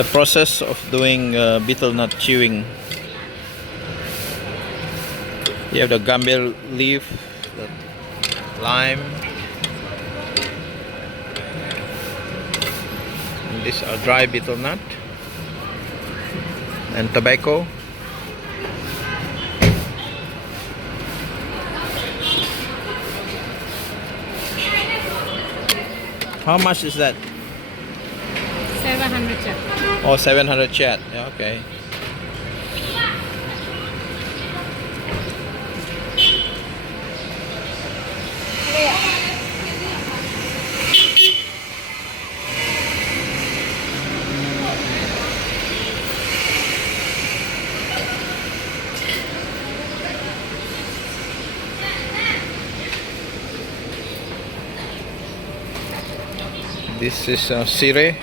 The process of doing betel nut chewing. You have the gambel leaf, the lime, and these are dry betel nut, and tobacco. How much is that? 700 chat. Oh, 700 chat. Yeah, okay. This is sirih.